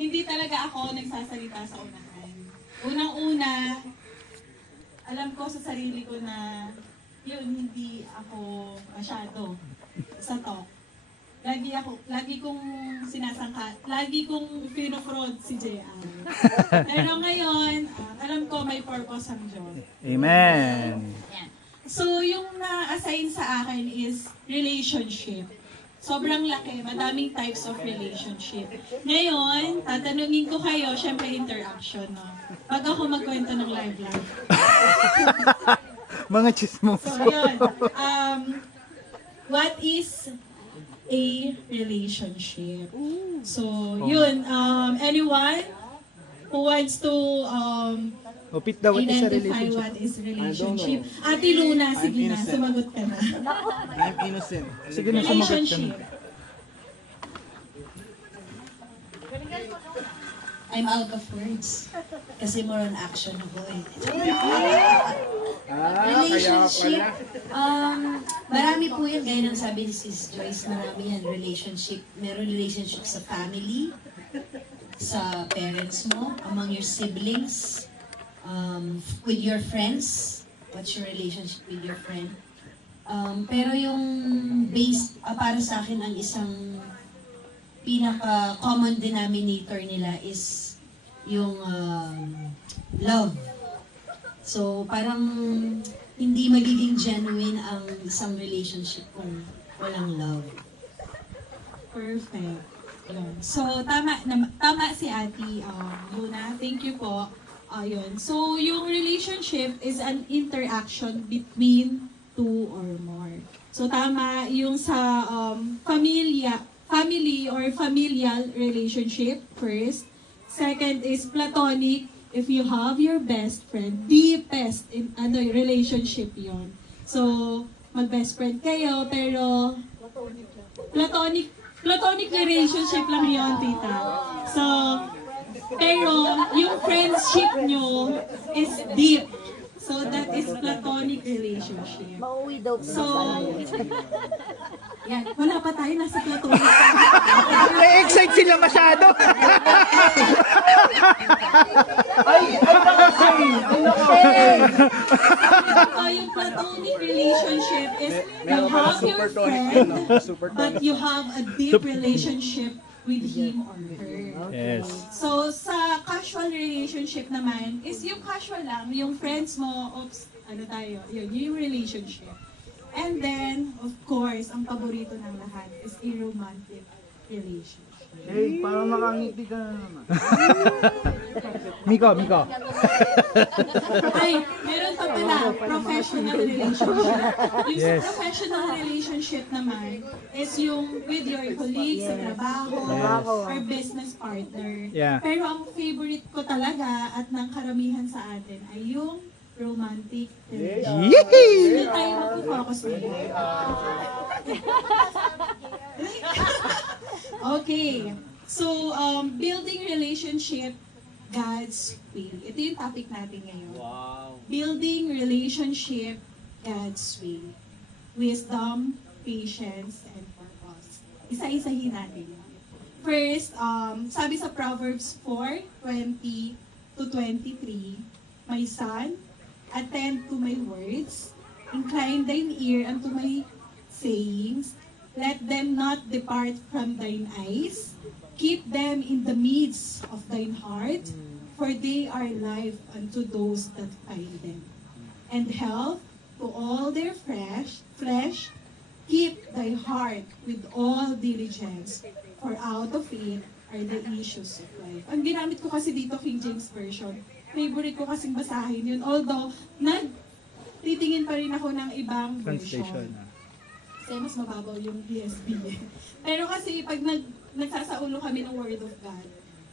hindi talaga ako nagsasalita sa unahan. Unang-una, alam ko sa sarili ko na yun, hindi ako masyado sa talk. Lagi kong sinasangka, lagi kong pinofraud si JR. Pero ngayon, alam ko may purpose ang Diyos. Amen. Yan. So, yung na-assign sa akin is relationship. Sobrang laki, madaming types of relationship. Ngayon, tatanungin ko kayo, syempre interaction, no? Pag ako magkwento ng live. Mga chismoso. So, yun. What is a relationship? So, yun. Anyone who wants to Upit daw, what is a identify relationship? what is relationship? Ate Luna, sige na, sumagot ka na. I'm innocent. Sige na, sumagot ka Relationship. na. I'm out of words. Kasi more on action ako eh. Relationship. Marami po yan. Gaya ng sabi ni Sis Joyce, marami yan. Relationship. Meron relationship sa family, sa parents mo, among your siblings, with your friends. What's your relationship with your friend? Pero yung base, para sa akin, ang isang pinaka-common denominator nila is yung love. So, parang hindi magiging genuine ang isang relationship kung walang love. Perfect. Yun. So, tama si Ate Luna. Thank you po. Yun. So, yung relationship is an interaction between two or more. So, tama yung sa family or familial relationship first. Second is platonic. If you have your best friend, deepest in relationship yon. So, mag-best friend kayo, pero platonic relationship lang yon, tita. So, pero yung friendship nyo is deep. So, that is platonic relationship. So, yan. Wala pa tayo, nasa platonic. Na-excite sila masyado. So, yung platonic relationship is you have your friend, but you have a deep relationship with him or her. Yes. So, sa casual relationship naman, is yung casual lang, yung friends mo, yun yung relationship. And then, of course, ang paborito ng lahat is a romantic relationship. Hey, parang nakangiti ka na naman. Miko. Ay, meron pa pala, professional relationship. Yung Yes. sa professional relationship naman is yung with your colleagues sa trabaho or business partner. Yeah. Pero ang favorite ko talaga at ng karamihan sa atin ay yung romantic relationship. Yee! Hindi tayo mag-focus ngayon. Okay. So, building relationship God's way. Ito yung topic natin ngayon. Wow. Building relationship God's way. Wisdom, patience, and purpose. Isa-isahin natin yan. First, sabi sa Proverbs 4:20 to 23, my son, attend to my words, incline thine ear unto my sayings, let them not depart from thine eyes, keep them in the midst of thine heart, for they are life unto those that find them, and health to all their flesh. Keep thy heart with all diligence, for out of it are the issues of life. Ang ginamit ko kasi dito, King James Version. Favorite ko kasing basahin yun. Although, titingin pa rin ako ng ibang Translation. version. Kasi mas mababaw yung ESV. Pero kasi pag nagsasaulo kami ng Word of God,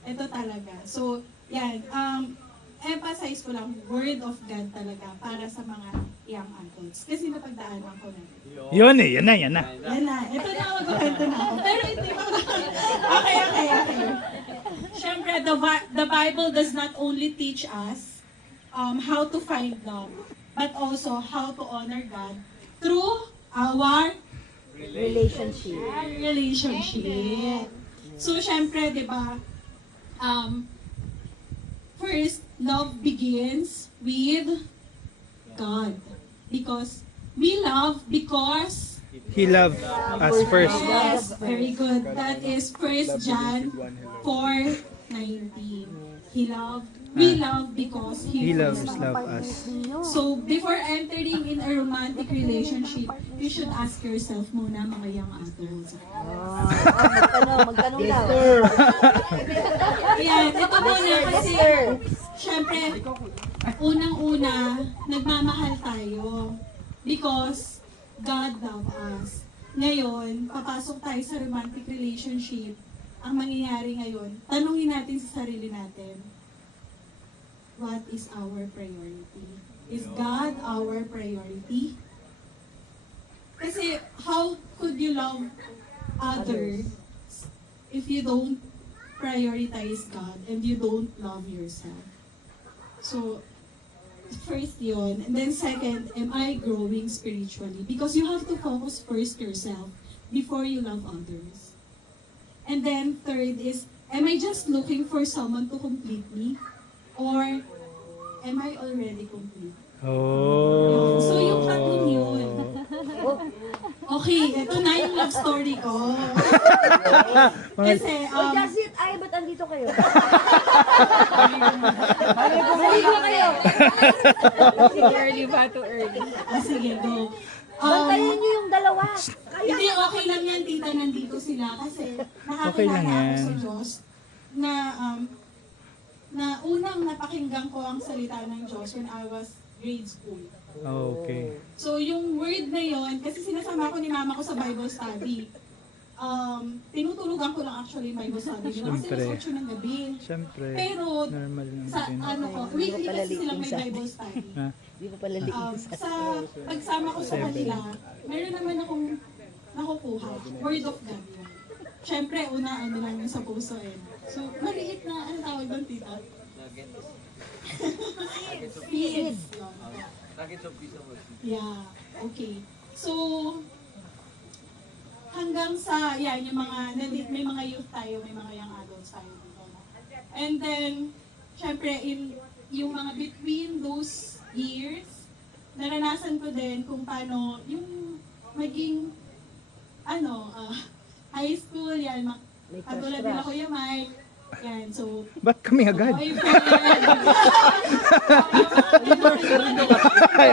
ito talaga. So, yan. Emphasize ko lang, Word of God talaga para sa mga young adults. Kasi napagdaanan ko na. Yan na. Yan na. Ito na, magkwento na ako. Pero hindi pa. Okay. Siyempre, the Bible does not only teach us how to find love, but also how to honor God through our relationship. So, syempre, di ba, Um, First, love begins with God. Because we love because He loved us first. yes, very good. That is 1 John 4:19. We love because He loves first love us. So, before entering in a romantic relationship, you should ask yourself muna, mga young adults. Magtanong daw. Ayan, ito muna kasi, syempre, unang-una, nagmamahal tayo. Because God loves us. Ngayon, papasok tayo sa romantic relationship. Ang mangyayari ngayon, tanungin natin sa sarili natin, what is our priority? Is God our priority? Kasi how could you love others if you don't prioritize God and you don't love yourself? So, first yun. And then second, am I growing spiritually? Because you have to focus first yourself before you love others. And then third is, am I just looking for someone to complete me? Or am I already complete? Oh. So yung tatlong yun. Okay, ito na yung love story ko. Kasi, Just it, ay, ba't andito kayo? Maligo kayo. sige, go. Bantayan niyo yung dalawa. Hindi, okay lang yan, tita, nandito sila. Kasi Okay lang nakakilala ako yan. sa Diyos na unang napakinggan ko ang salita ng Diyos when I was grade school. Okay. So, yung word na yon, kasi sinasama ko ni mama ko sa Bible study. Tinutulugan ko lang actually yung Bible study nila kasi Siyempre. alas 8 ng gabi. Siyempre. Pero, Normal lang sa din. ano ko, weekly kasi silang may Bible study. Ha? Di pa pala Sa pagsama ko sa kanila, meron naman akong nakukuha. Word of God yun. Siyempre, una, ano lang yung sa puso eh. So, maliit na, ano tawag doon, tita? Seeds. Yeah, okay. So, hanggang sa, yan, yung mga, may mga youth tayo, may mga young adults tayo dito. No? And then, syempre, yung mga between those years, naranasan ko din kung paano yung maging, high school, yan, katulad nila Kuya Mike, yan, so, Ba't kami agad? boyfriend, Ay,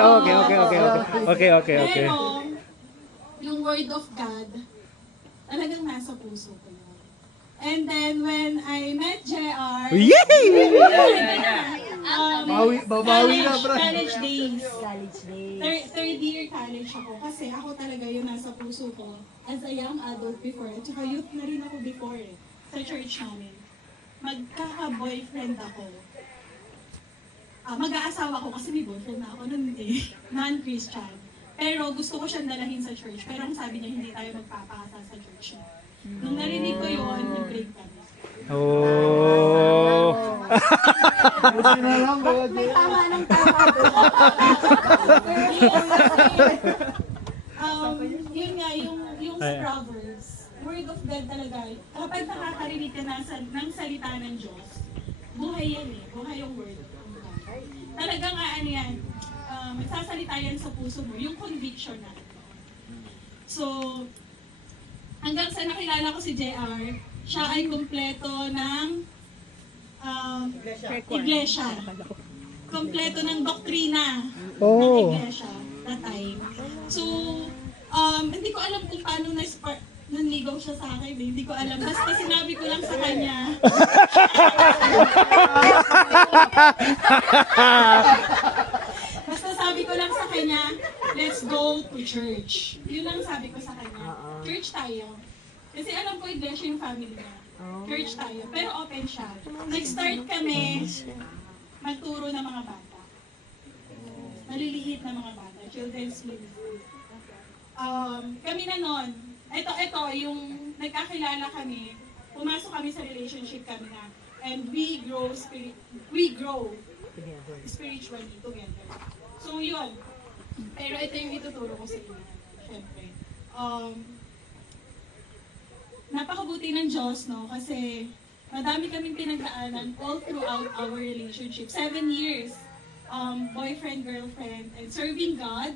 okay. Pero, yung word of God, talagang nasa puso ko yun. And then, when I met JR, Yay! Babawi na, bro. college days. college days. Third year college ako. Kasi ako talaga yung nasa puso ko as a young adult before. At saka youth na rin ako before eh, sa church namin. Magkaka-boyfriend ako. Mag-aasawa ko kasi may boyfriend na ako nun eh. Non-Christian. Pero gusto ko siyang dalahin sa church. Pero ang sabi niya, hindi tayo magpapakasal sa church. Nung narinig ko yun, nag-break kami. Oh. Buti na lang, Kuya May Jay. tama ng tama doon. Yun nga, yung sa Ay. Proverbs, word of God talaga. Kapag nakakarinig ka ng salita ng Diyos, buhay yan eh. Buhay yung word of God. Talagang ano yan, magsasalita yan sa puso mo, yung conviction na. So, hanggang sa nakilala ko si JR, siya ay kumpleto ng iglesia. Kompleto ng doktrina ng Oh. iglesia that time. So, hindi ko alam kung paano nanligaw siya sa akin. Eh. Hindi ko alam. Basta sinabi ko lang sa kanya. Basta sabi ko lang sa kanya, let's go to church. Yun lang sabi ko sa kanya. Church tayo. Kasi alam ko iglesia yung family niya. Church tayo. Pero open siya. Nag-start kami magturo ng mga bata. Maliliit na mga bata. Children's ministry. Kami na nun. Ito, yung nagkakilala kami, pumasok kami sa relationship kami na. And we grow spiritually together. So yun. Pero ito yung ituturo ko sa inyo. Siyempre. Napakabuti ng Diyos, no? Kasi madami kaming pinagdaanan all throughout our relationship. 7 years, boyfriend, girlfriend, and serving God.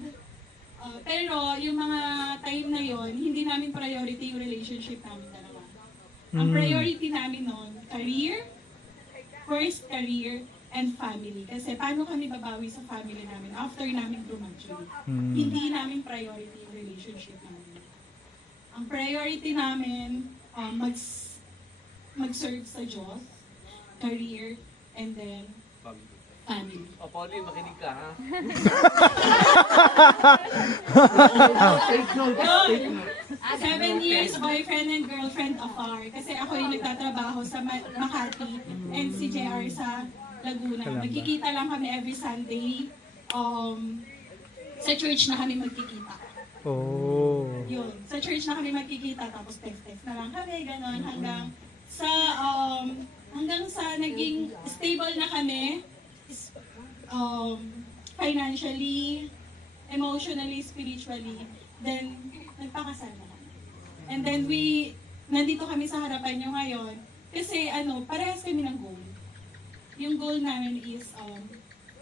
Pero yung mga time na yon, hindi namin priority yung relationship namin dalawa. Ang priority namin noon, career, first career, and family. Kasi paano kami babawi sa family namin after namin graduate? Hindi namin priority yung relationship namin. Ang priority namin, mag-serve sa Diyos, career, and then family. O, Polly, makinig ka, ha? Take note. 7 years boyfriend and girlfriend afar. Kasi ako yung nagtatrabaho sa Makati and si JR sa Laguna. Magkikita lang kami every Sunday. Sa church na kami magkikita. Oh. Yun. Sa church na kami magkikita tapos text-text na lang kami, gano'n, hanggang sa naging stable na kami, financially, emotionally, spiritually, then nagpakasal na kami. And then nandito kami sa harapan nyo ngayon kasi parehas kami ng goal. Yung goal namin is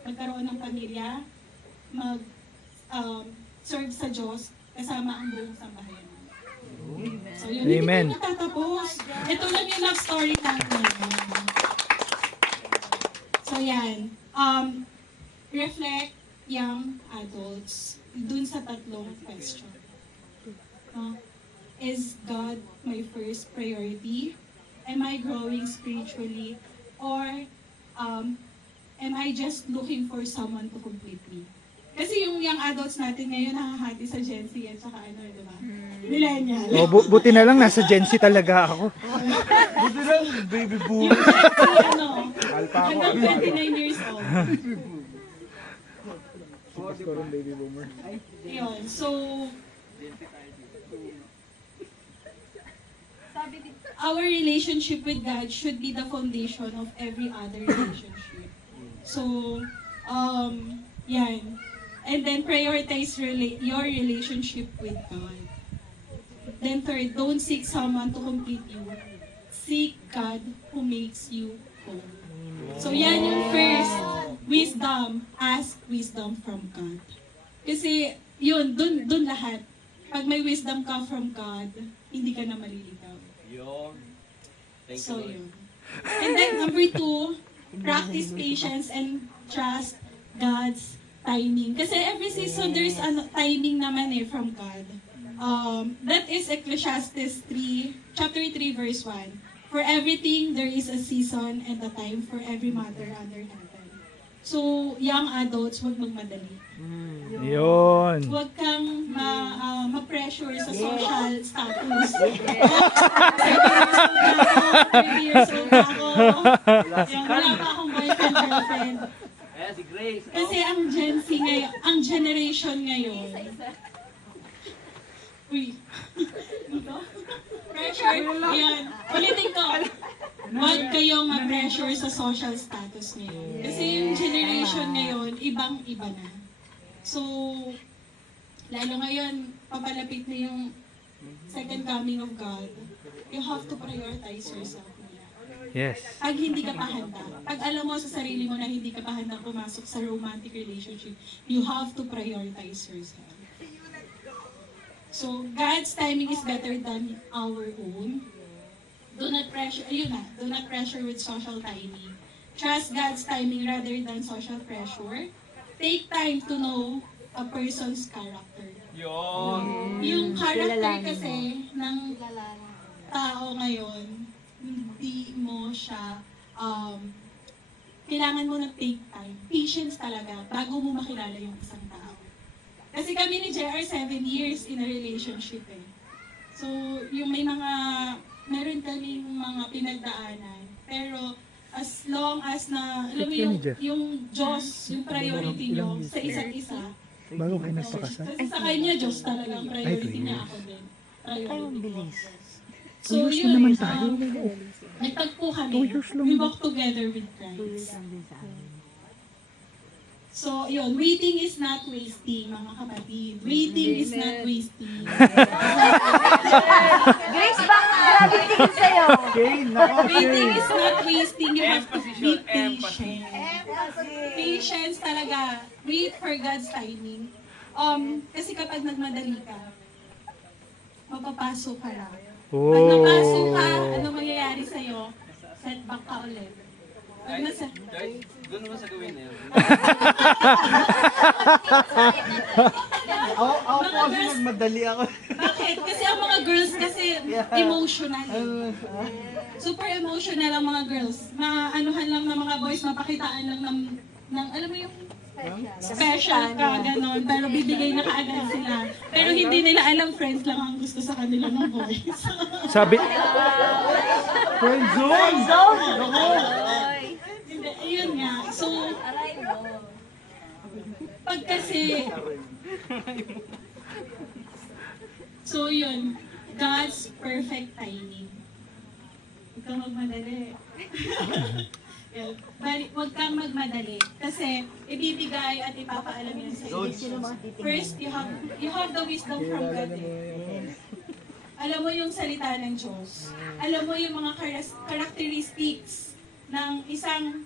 magkaroon ng pamilya, serve sa Diyos kasama ang buong sambahayan. So yun, Amen. hindi kami natatapos. Ito lang yung love story natin. So yan, reflect young adults dun sa tatlong question. Is God my first priority? Am I growing spiritually? Or am I just looking for someone to complete me? Kasi yung young adults natin ngayon nakahati sa Gen Z at saka di ba? Millennial. Oh, buti na lang nasa Gen Z talaga ako. Buti lang, baby boomer. Hanggang 29 years old. Baby boomer. Yun, so our relationship with God should be the foundation of every other relationship. So, yan. And then prioritize your relationship with God. Then third, don't seek someone to complete you. Seek God who makes you whole. So yan yung first. Wisdom. Ask wisdom from God. Kasi yun, dun lahat. Pag may wisdom ka from God, hindi ka na malilitaw. So yun. And then number 2, practice patience and trust God's timing. Kasi every season there's timing naman from God. That is Ecclesiastes 3, chapter 3, verse 1. For everything there is a season and a time for every matter under heaven. So, young adults, huwag magmadali. Yun. Huwag kang ma-pressure sa social status. 30 years old ako. Wala pa akong boyfriend, girlfriend. Si Grace. Kasi ang Gen Z ngayon, ang generation ngayon. Uy. Dito? Pressure. Ayan. Ulitin ko. Huwag kayong ma-pressure sa social status ngayon. Kasi yung generation ngayon, ibang-iba na. So, lalo ngayon, papalapit na yung second coming of God. You have to prioritize yourself. Yes. Pag hindi ka pa handa, pag alam mo sa sarili mo na hindi ka pa handa pumasok sa romantic relationship, you have to prioritize yourself. So, God's timing is better than our own. Do not pressure, do not pressure with social timing. Trust God's timing rather than social pressure. Take time to know a person's character. Yung character kasi ng tao ngayon, hindi mo siya, kailangan mo na take time. Patience talaga, bago mo makilala yung isang tao. Kasi kami ni JR 7 years in a relationship So, yung meron kaming mga pinagdaanan. Pero, as long as na, alam mo yung Diyos, yung priority nyo sa isa't isa. Bago kayo nagpakasal? Kasi sa kanya, Diyos talaga ang priority niya, ako din. Priority ko. So, yun naman eh, tayo. nagtagpo kami. 2 years lang. We walk together with Christ. So, yun, waiting is not wasting, mga kapatid. Waiting is not wasting. Grace, bang grabe tingin sa'yo? Shane, nako, Waiting Shane. is not wasting. You have to Emphasis be yun, emphasis. patient. Patience talaga. Wait for God's timing. Kasi kapag nagmadali ka, mapapaso ka lang. Pag napaso ka, ano mangyayari sa'yo? Setback ka ulit. Pag nasa... Joyce, doon naman sa gawin na yun. Ako po kasi nagmadali ako. Bakit? Kasi ang mga girls kasi emotional. Super emotional ang mga girls. Maanuhan lang ng mga boys, mapakitaan lang ng alam mo yung special ka, gano'n. Pero bibigay na kaagad sila. Pero hindi nila alam, friends lang ang gusto sa kanila ng boys. Sabi, Friend zone! Hindi, ayun nga. So, pag kasi, so yun, God's perfect timing. Huwag kang magmadali. Huwag kang magmadali. Kasi, ibibigay at ipapaalam yan sa iyo. First, you have the wisdom from God. Alam mo yung salita ng Diyos. Alam mo yung mga characteristics ng isang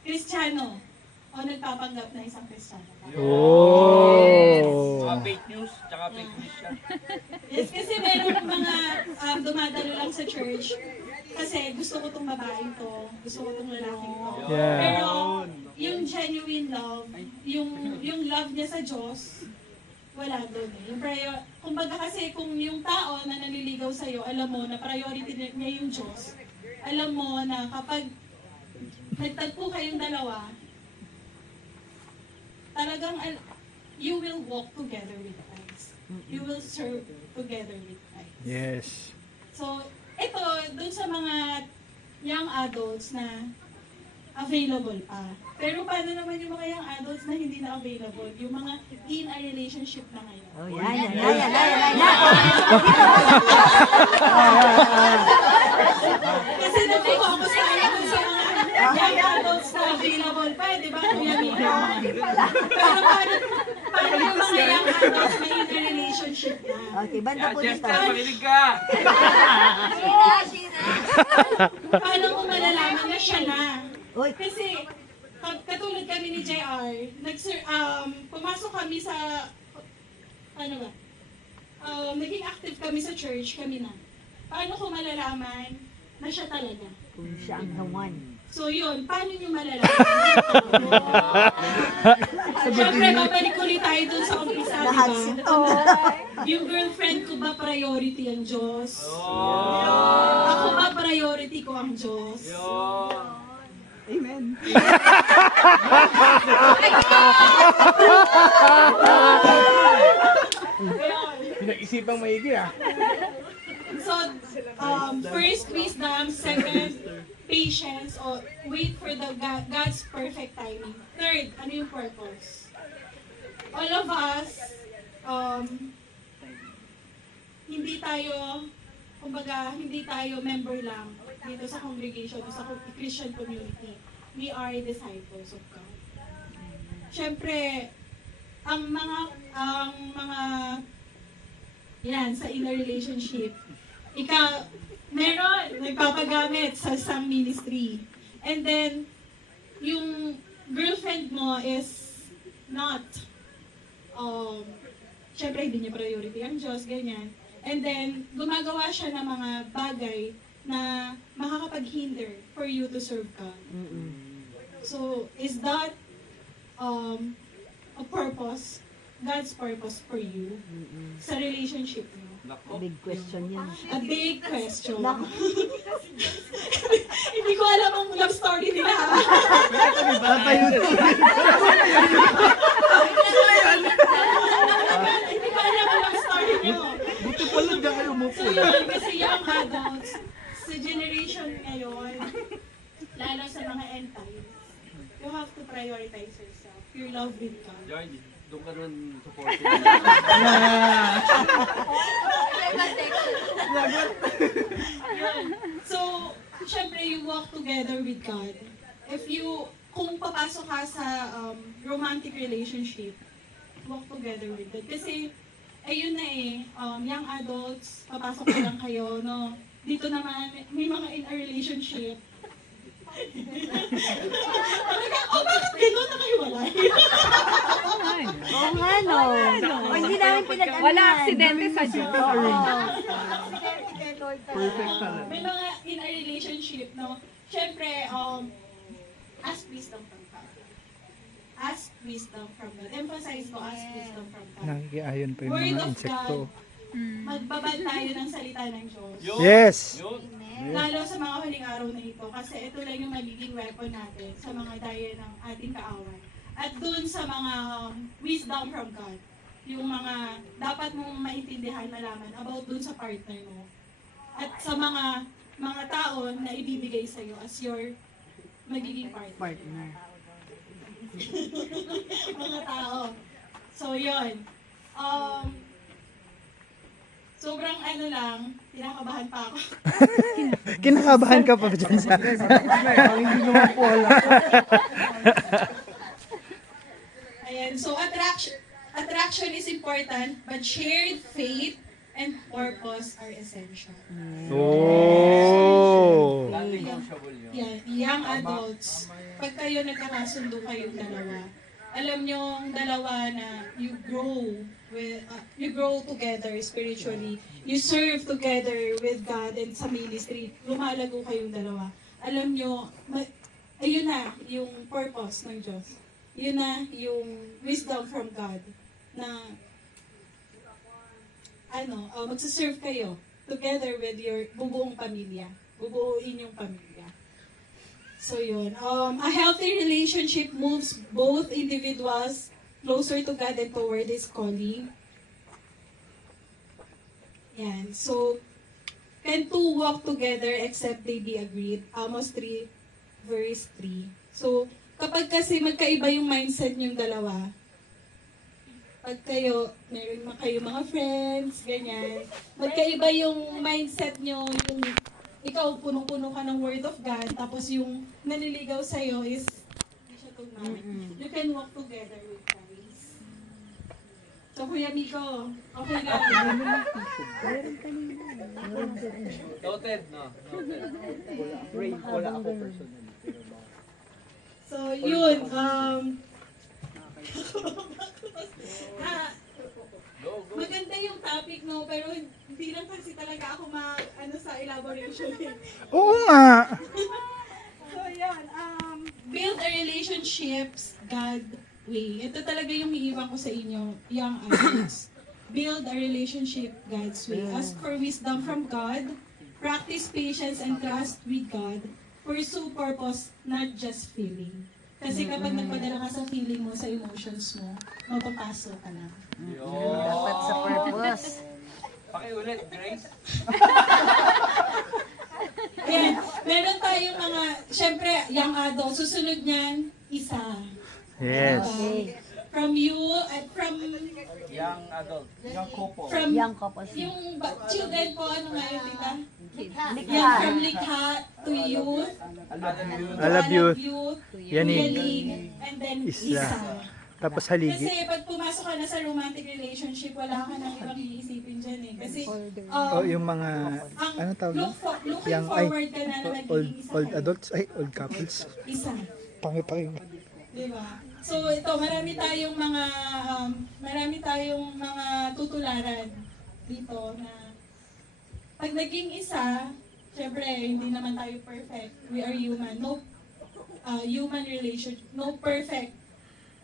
Kristiyano o nagpapanggap na isang Kristiyano. Mga oh. fake news, tsaka fake news siya. Yes, kasi meron mga dumadalo lang sa church kasi gusto ko tong babaeng to, gusto ko tong lalaking to. Yeah. Pero yung genuine love, yung love niya sa Diyos, wala doon eh. Kumbaga kasi kung yung tao na naliligaw sa'yo, alam mo na priority niya yung Diyos, alam mo na kapag nagtagpo kayong dalawa, talagang you will walk together with Christ. You will serve together with Christ. Yes. So, ito, dun sa mga young adults na available pa. Pero paano naman yung mga young adults na hindi na available? Yung mga in a relationship na ngayon. Oh, yan. Kasi nag-focus tayo dun sa mga young adults na available pa, di ba? Kuya Mira? Pero paano yung mga young adults na in a relationship na? Okay, banda Kaya po dito. Chester, makinig ka! Paano mo malalaman na siya na? Uy, Kasi, katulad kami ni JR, pumasok kami sa, naging active kami sa church, kami na. Paano ko malalaman na siya talaga? kung siya ang the one. So yun, paano nyo malalaman? Siyempre, babalik ulit tayo dun sa umpisa, di Lahat ba? sito. Yung girlfriend ko ba priority ang Diyos? Ako ba priority ko ang Diyos? Amen. Pinag-isipang maigi ah. So, first, wisdom. Second, patience. O, wait for the God's perfect timing. Third, ano yung purpose? All of us, hindi tayo, kumbaga, hindi tayo member lang dito sa congregation, sa Christian community. We are disciples of God. Siyempre, ang mga yan, sa inner relationship, meron, nagpapagamit sa isang ministry. And then, yung girlfriend mo is not, syempre hindi niya priority ang Diyos, ganyan. And then, gumagawa siya ng mga bagay na makakapag-hinder for you to serve God. So, is that a purpose, God's purpose for you sa relationship mo? Nako. Big question yan. A big question. Nako. Hindi ko alam ang love story nila. Bata yun. Hindi ko alam ang love story niyo. Buti pala dyan kayo mo So yun, kasi young adults, sa generation ngayon, lalo sa mga end times, you have to prioritize yourself, your love with God. George, doon ka naman supporting. Yun. So, syempre, you walk together with God. kung papasok ka sa romantic relationship, walk together with it. Kasi, ayun na young adults, papasok pa lang kayo, no? Dito naman, may mga in a relationship. Bakit gano'n nakahiwalay? Oo nga, no. O, hindi namin pinag-anan. Wala aksidente sa Diyos. Perfect talaga. May mga in a relationship, no? Siyempre, ask wisdom from God. Ask wisdom from God. Emphasize ko, ask wisdom from God. Nakikiayon pa yung Word mga of insekto. God. Magbabad tayo ng salita ng Diyos. Yun. Yes! Yun. Lalo sa mga huling araw na ito, kasi ito lang yung magiging weapon natin sa mga daya ng ating kaaway. At dun sa mga wisdom from God, yung mga dapat mong maintindihan, malaman about dun sa partner mo. At sa mga tao na ibibigay sa'yo as your magiging partner. Mga tao. So, yun. Sobrang kinakabahan pa ako. Kinakabahan ka pa ba dyan sa... Hindi naman po alam. Ayan, so attraction is important, but shared faith and purpose are essential. Oh! Non-negotiable yun. Yan, young adults, pag kayo nagkakasundo kayong dalawa, alam nyo ang dalawa na you grow together spiritually, you serve together with God and sa ministry, lumalago kayong dalawa. Alam nyo, ayun na yung purpose ng Diyos. Yun na yung wisdom from God na magsaserve kayo together with your bubuong pamilya. Bubuuin yung pamilya. So yun. A healthy relationship moves both individuals closer to God and toward His calling. Yan. So, can two walk together except they be agreed? Amos 3, verse 3. So, kapag kasi magkaiba yung mindset niyong dalawa, pag meron kayo mga friends, ganyan, magkaiba yung mindset niyo, yung ikaw punong-puno ka ng word of God, tapos yung naniligaw sa'yo is, hindi siya tugmamit. You can walk together with Christ. So, Kuya Miko, okay lang. Noted, no? Noted. Wala ako personally. So, yun. Go, go. Maganda yung topic, no? Pero hindi lang kasi talaga ako sa elaboration. Oo nga! So, yan. Build a relationships God way. Ito talaga yung iiwan ko sa inyo, young adults. Build a relationship God's way. Ask for wisdom from God. Practice patience and trust with God. Pursue purpose, not just feeling. Kasi kapag nagpadala ka sa feeling mo, sa emotions mo, mapapasok ka na. Yun. Dapat sa purpose. Pakiulit, Grace. Ayan, meron tayong mga, syempre, young adult, susunod niyan, isa. Yes. From you, at from Young adult. Young couple. Young couples. yung children po, ano nga yun, tita? Likha. Yan, from likha to youth, Alab youth. Yanig, Yanig. and then Isa. isa. Tapos haligi. Kasi pag pumasok ka na sa romantic relationship, wala ka nang ibang iisipin dyan eh. Kasi, O yung mga... ang Ano tawag yun? looking Yung, forward ka na na old, nagiging isa old kayo. adults? Ay, old couples. Isa. Pangipakinggan. Diba? So ito, marami tayong mga tutularan dito na pag naging isa, syempre hindi naman tayo perfect. We are human. No perfect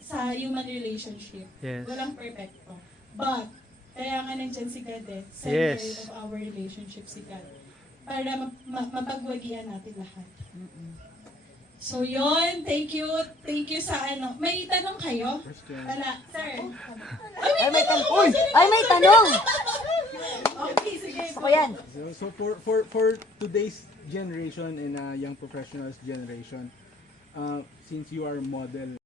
sa human relationship. Yes. Walang perfecto. But kaya nga nandyan si God center Yes. of our relationship si God. Para mapagwagian natin lahat. So yun, thank you sa May tanong kayo? Wala, sir. Ay, may tanong. Ay, may tanong. Okay, sige. Ako yan. So for today's generation and young professionals generation, since you are model